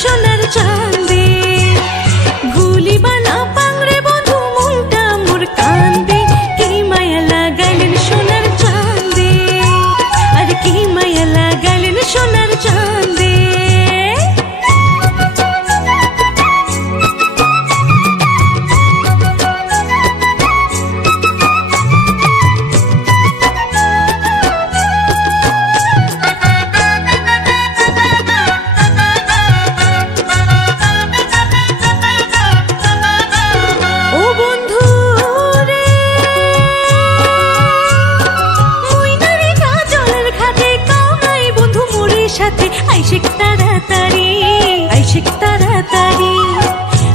সোনার চাঁদে ভুলি বানা পাংরে বন্ধু মনটা মোর কান্দে কি মায়া লাগাইলেন সোনার চাঁদে আর কি মায়া লাগাইলেন সোনার চাঁদে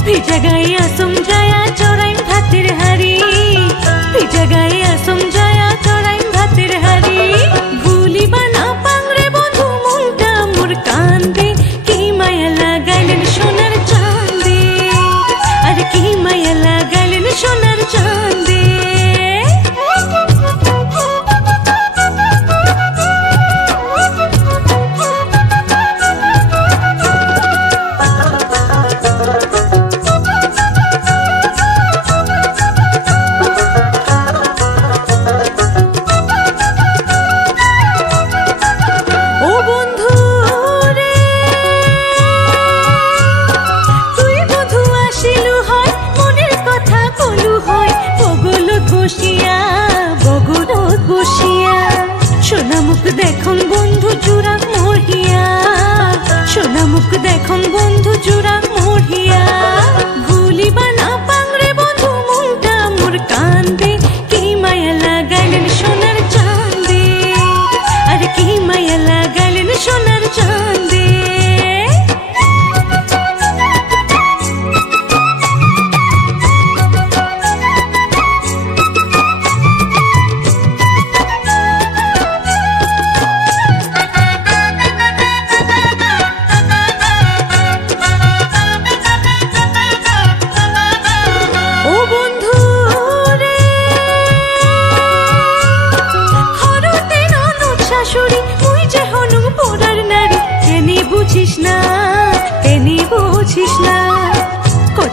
ভিজা গায়ে সমঝায়া চড়াইম ভাতের হাড়ি ভিজা গায়ে সমঝায়া চড়াইম ভাতের হাড়ি ভুলি বানা পাংরে বন্ধু মনটা মোর কান্দে কি মায়া লাগাইলেন সোনার চাঁদে আর কি মায়া লাগাইলেন সোনার চাঁদে দেখুন বন্ধু জুড়া মরিয়া সোনা মুখ দেখুন বন্ধু জুড়া মরিয়া ভুলি বানা পাংরে বন্ধু মনটা মোর কান্দে কি মায়া লাগাইলেন সোনার চাঁদে আর কি মায়া লাগাইলেন সোনার চাঁদে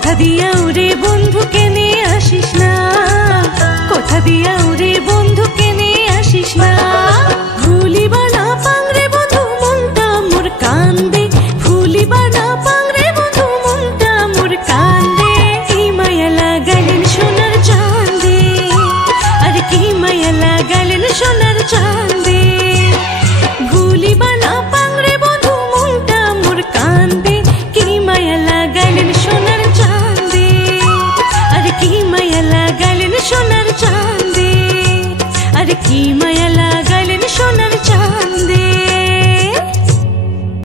কথা দিয়া উড়ে বন্ধুকে নিয়ে আসিস না কথা দিয়া উড়ে বন্ধুকে নিয়ে আসিস না ভুলি বানা পাংরে বন্ধু মনটা মোর কান্দে ভুলি বানা পাংরে বন্ধু মনটা মোর কান্দে কি মায়া লাগাইলেন সোনার চাঁদে আর কি মায়া লাগাইলেন সোনার চাঁদে ভুলি বানা পাংরে বন্ধু মনটা মোর কান্দে কি মায়া লাগাইলেন সোনার কি মায়া লাগাইলেন সোনার চাঁদে আর কি